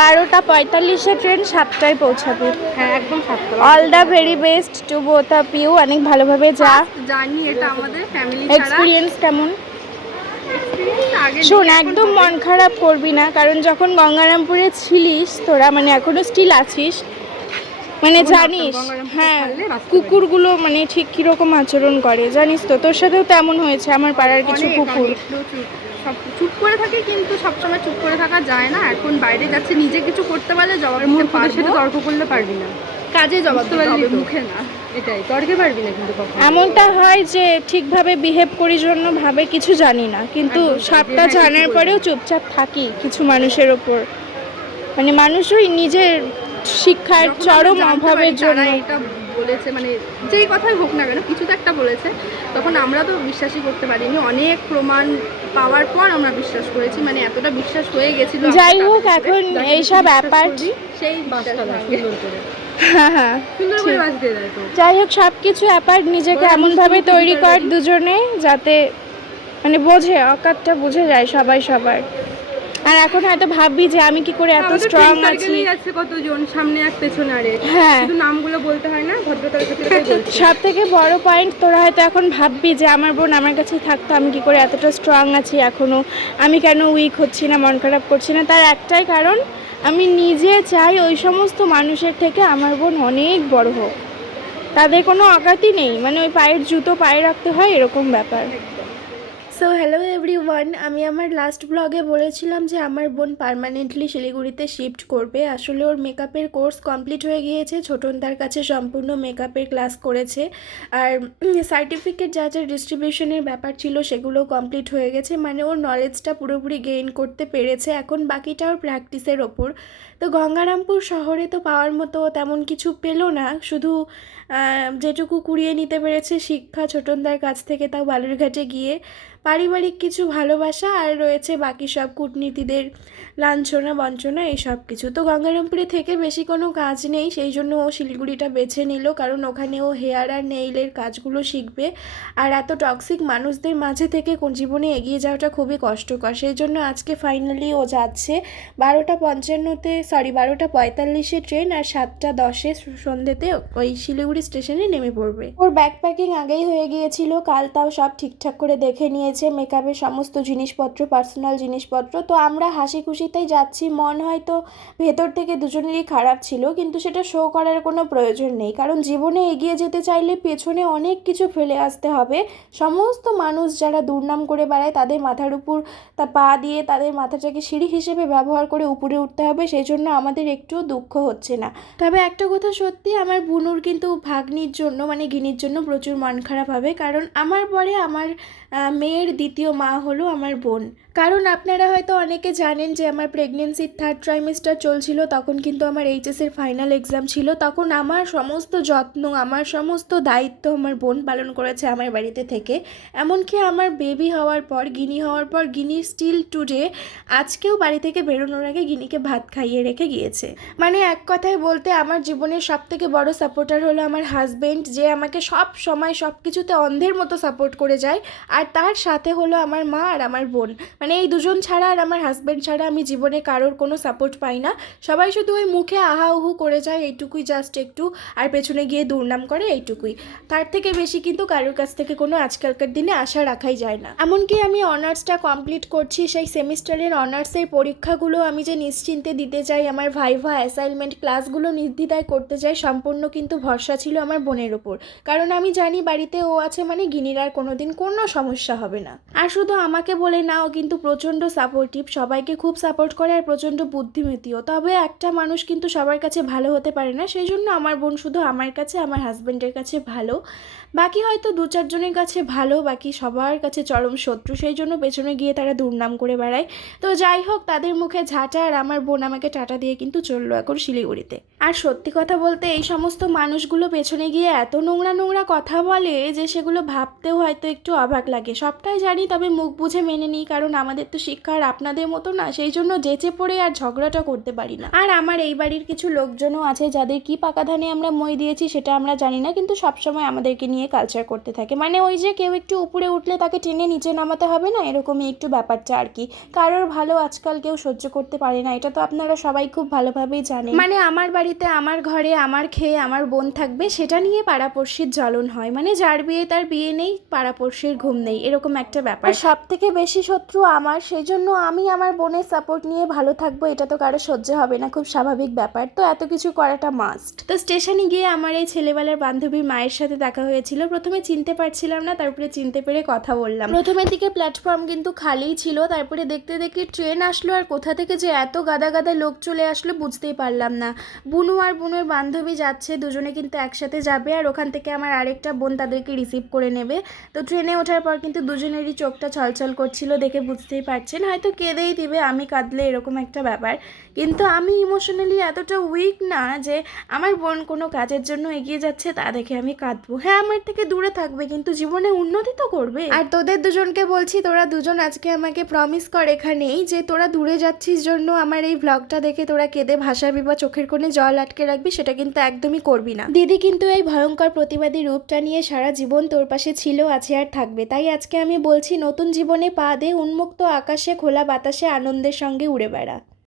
বারোটা পঁয়তাল্লিশে ট্রেন সাতটায় পৌঁছাবে। হ্যাঁ একদম সাতটা। All the very best to both of you অনেক ভালোভাবে যা। জানি এটা আমাদের ফ্যামিলি এক্সপিরিয়েন্স কেমন? শোন একদম মন খারাপ করবি না কারণ যখন গঙ্গারামপুরে ছিলিস তোরা মানে এখনও স্টিল আছিস মানে জানিস হ্যাঁ। কুকুরগুলো মানে ঠিক কীরকম আচরণ করে জানিস তো? তোর সাথেও তেমন হয়েছে আমার পাড়ার কিছু কুকুর। সব চুপ করে থাকে কিন্তু সবসময় চুপ করে থাকা যায় না। এখন বাইরে যাচ্ছে নিজে কিছু করতে পারলে জবাব দিতে পারব। সাথে তর্ক করলে পারবি না। কাজে জবাব দিতে পারলি হবে মুখে না। এটাই তর্কে পারবি না কিন্তু কখনো। এমনটা হয় যে ঠিকভাবে বিহেভ করি জন্য ভাবে কিছু জানি না কিন্তু যেটা জানার পরেও চুপচাপ থাকি কিছু মানুষের ওপর। মানে মানুষই নিজের শিক্ষার চরম অভাবের জন্য। এটা বলেছে মানে যেই কথাই হোক না কেন কিছু তো একটা বলেছে। তখন আমরা তো বিশ্বাসই করতে পারিনি। অনেক প্রমাণ পাওয়ার পর আমরা বিশ্বাস করেছি মানে এতটা বিশ্বাস হয়ে গেছিল যাই হোক এখন এইসব অ্যাপার্ট সেই হ্যাঁ হ্যাঁ যাই হোক সব কিছু অ্যাপার্ট নিজেকে এমনভাবে তৈরি কর দুজনে যাতে মানে বোঝে অকাতটা বুঝে যায় সবাই সবার। আর এখন হয়তো ভাববি যে আমি কি করে এত স্ট্রং আছি। আছে কতজন সামনে এক পেছনে আরে হ্যাঁ। শুধু নামগুলো বলতে হয় না ভদ্রতার সাথে সব থেকে বড় পয়েন্ট তোরা হয়তো এখন ভাববি যে আমার বোন আমার কাছে থাকতো আমি কি করে এতটা স্ট্রং আছি এখনও? আমি কেন উইক হচ্ছি না মন খারাপ করছি না? তার একটাই কারণ আমি নিজে চাই ওই সমস্ত মানুষের থেকে আমার বোন অনেক বড় হোক। তাদের কোনো আঘাতই নেই মানে ওই পায়ের জুতো পায়ে রাখতে হয় এরকম ব্যাপার। সো হ্যালো এভরিওয়ান আমি আমার লাস্ট ব্লগে বলেছিলাম যে আমার বোন পার্মানেন্টলি শিলিগুড়িতে শিফট করবে। আসলে ওর মেকআপের কোর্স কমপ্লিট হয়ে গিয়েছে। ছোটনদার কাছে সম্পূর্ণ মেকআপের ক্লাস করেছে। আর সার্টিফিকেট যা যা ডিস্ট্রিবিউশনের ব্যাপার ছিল সেগুলো কমপ্লিট হয়ে গেছে। মানে ওর নলেজটা পুরোপুরি গেইন করতে পেরেছে। এখন বাকিটা ওর প্র্যাকটিসের ওপর। তো গঙ্গারামপুর শহরে তো পাওয়ার মতো তেমন কিছু পেল না। শুধু যেটুকু কুড়িয়ে নিতে পেরেছে শিক্ষা ছোটনদার কাছ থেকে তাও বালুরঘাটে গিয়ে। পারিবারিক কিছু ভালোবাসা আর রয়েছে বাকি সব কূটনীতিদের লাঞ্ছনা, বঞ্চনা, এই সব কিছু। তো গঙ্গারামপুরে থেকে বেশি কোনো কাজ নেই, সেই জন্য ও শিলিগুড়িটা বেছে নিল, কারণ ওখানে ও হেয়ার আর নেইলের কাজগুলো শিখবে। আর এত টক্সিক মানুষদের মাঝে থেকে কোন জীবনে এগিয়ে যাওয়াটা খুবই কষ্টকর। সেই জন্য আজকে ফাইনালি ও যাচ্ছে বারোটা পঞ্চান্নতে সরি বারোটা পঁয়তাল্লিশে ট্রেন আর সাতটা দশে সন্ধ্যেতে ওই শিলিগুড়ি স্টেশনে নেমে পড়বে। ওর ব্যাগ প্যাকিং আগেই হয়ে গিয়েছিল, কাল তাও সব ঠিকঠাক করে দেখে নিয়েছে। মেকআপের সমস্ত জিনিসপত্র পার্সোনাল জিনিসপত্র। তো আমরা হাসি খুশিতেই যাচ্ছি। মন হয়তো ভেতর থেকে দুজনেরই খারাপ ছিল কিন্তু সেটা শো করার কোনো প্রয়োজন নেই। কারণ জীবনে এগিয়ে যেতে চাইলে পেছনে অনেক কিছু ফেলে আসতে হবে। সমস্ত মানুষ যারা দুর্নাম করে বেড়ায় তাদের মাথার উপর তা পা দিয়ে তাদের মাথাটাকে সিঁড়ি হিসেবে ব্যবহার করে উপরে উঠতে হবে। সেই জন্য আমাদের একটুও দুঃখ হচ্ছে না। তবে একটা কথা সত্যি আমার বুনুর কিন্তু ভাগ্নির জন্য মানে গিনির জন্য প্রচুর মন খারাপ হবে। কারণ আমার পরে আমার আহ, মেয়ের দ্বিতীয় মা হলো আমার বোন। কারণ আপনারা হয়তো অনেকে জানেন যে আমার প্রেগনেন্সির থার্ড ট্রাইমেস্টার চলছিল, তখন কিন্তু আমার এইচএসের ফাইনাল এক্সাম ছিল। তখন আমার সমস্ত যত্ন, আমার সমস্ত দায়িত্ব আমার বোন পালন করেছে আমার বাড়িতে থেকে। এমনকি আমার বেবি হওয়ার পর, গিনি হওয়ার পর, গিনি স্টিল টুডে আজকেও বাড়ি থেকে বেরোনোর আগে গিনিকে ভাত খাইয়ে রেখে গিয়েছে। মানে এক কথায় বলতে, আমার জীবনের সব থেকে বড় সাপোর্টার হলো আমার হাজবেন্ড যে আমাকে সব সময় সব কিছুতে অন্ধের মতো সাপোর্ট করে যায়। আর তার সাথে হলো আমার মা আর আমার বোন। মানে এই দুজন ছাড়া আর আমার হাজব্যান্ড ছাড়া আমি জীবনে কারোর কোনো সাপোর্ট পাই না। সবাই শুধু ওই মুখে আহা উহু করে যায়, এইটুকুই জাস্ট একটু, আর পেছনে গিয়ে দুর্নাম করে এইটুকুই। তার থেকে বেশি কিন্তু কারোর কাছ থেকে কোনো আজকালকার দিনে আশা রাখাই যায় না। এমনকি আমি অনার্সটা কমপ্লিট করছি, সেই সেমিস্টারের অনার্সের পরীক্ষাগুলো আমি যে নিশ্চিন্তে দিতে চাই আমার ভাইভা অ্যাসাইনমেন্ট ক্লাসগুলো নির্দ্বিধায় করতে চাই সম্পূর্ণ কিন্তু ভরসা ছিল আমার বোনের ওপর। কারণ আমি জানি বাড়িতে ও আছে মানে গিনির আর কোনোদিন কোনো সমস্যা হবে আর শুধু আমাকে বলে না, ও কিন্তু প্রচণ্ড সাপোর্টিভ সবাইকে খুব সাপোর্ট করে আর প্রচণ্ড বুদ্ধিমতীও তবে একটা মানুষ কিন্তু সবার কাছে ভালো হতে পারে না সেই জন্য আমার বোন শুধু আমার কাছে, আমার হাজব্যান্ডের কাছে ভালো। বাকি হয়তো দু চারজনের কাছে ভালো, বাকি সবার কাছে চরম শত্রু সেই জন্য পেছনে গিয়ে তারা দুর্নাম করে বেড়ায়। তো যাই হোক, তাদের মুখে ঝাঁটা আর আমার বোন আমাকে টাটা দিয়ে কিন্তু চলল এখন শিলিগুড়িতে। আর সত্যি কথা বলতে, এই সমস্ত মানুষগুলো পেছনে গিয়ে এত নোংরা নোংরা কথা বলে যে সেগুলো ভাবতেও হয়তো একটু অবাক লাগে। সবটাই জানি, তবে মুখ বুঝে মেনে নিই, কারণ আমাদের তো শিক্ষা আর আপনাদের মতো না, সেই জন্য যেচে পড়ে আর ঝগড়াটা করতে পারি না। আর আমার এই বাড়ির কিছু লোকজনও আছে, যাদের কি পাকা ধানে আমরা মই দিয়েছি সেটা আমরা জানি না, কিন্তু সবসময় আমাদেরকে নিয়ে কালচার করতে থাকে। মানে ওই যে কেউ একটু উপরে উঠলে তাকে টেনে নিচে নামাতে হবে না, এরকমই একটু ব্যাপারটা আর কি। কারোর ভালো আজকাল কেউ সহ্য করতে পারে না, এটা তো আপনারা সবাই খুব ভালোভাবেই জানেন। মানে আমার বাড়িতে আমার ঘরে আমার খেয়ে আমার বোন থাকবে, সেটা নিয়ে পাড়াপড়শির জ্বলন হয়। মানে যার বিয়ে তার বিয়ে নেই, পাড়াপড়শির ঘুম নেই, এরকম একটা ব্যাপার। সব থেকে বেশি শত্রু আমার সেই জন্য আমি আমার বোনের সাপোর্ট নিয়ে ভালো থাকব এটা তো কারও সহ্য হবে না খুব স্বাভাবিক ব্যাপার। তো এত কিছু করাটা মাস্ট তো স্টেশনে গিয়ে আমার এই ছেলেবেলার বান্ধবীর মায়ের সাথে দেখা হয়েছিল। প্রথমে চিনতে পারছিলাম না তারপরে চিনতে পেরে কথা বললাম। প্রথমের দিকে প্ল্যাটফর্ম কিন্তু খালিই ছিল তারপরে দেখতে দেখতে ট্রেন আসলো আর কোথা থেকে যে এত গাদা গাদা লোক চলে আসলো বুঝতেই পারলাম না। বুনু আর বুনুর বান্ধবী যাচ্ছে দুজনে কিন্তু একসাথে যাবে আর ওখান থেকে আমার আরেকটা বোন তাদেরকে রিসিভ করে নেবে। তো ট্রেনে ওঠার পর কিন্তু দুজনেরই চোখটা ছলছল করছিল দেখে বুঝতেই পারছেন। হয়তো কেঁদেই দিবে আমি কাঁদলে এরকম একটা ব্যাপার। কিন্তু আমি ইমোশনালি এতটা উইক না যে আমার বোন কোনো কাজের জন্য এগিয়ে যাচ্ছে তা দেখে আমি কাঁদবো। হ্যাঁ আমার থেকে দূরে থাকবে কিন্তু জীবনে উন্নতি তো করবে। আর তোদের দুজনকে বলছি তোরা দুজন আজকে আমাকে প্রমিস কর এখানেই যে তোরা দূরে যাচ্ছিস জন্য আমার এই ব্লগটা দেখে তোরা কেঁদে ভাসাবি বা চোখের কোণে জল আটকে রাখবি সেটা কিন্তু একদমই করবি না। দিদি কিন্তু এই ভয়ঙ্কর প্রতিবাদী রূপটা নিয়ে সারা জীবন তোর পাশে ছিল আছে আর থাকবে। তাই আজকে আমি বলছি নতুন জীবনে পা দে উন্মুক্ত আকাশে খোলা বাতাসে আনন্দের সঙ্গে উড়ে বেড়া।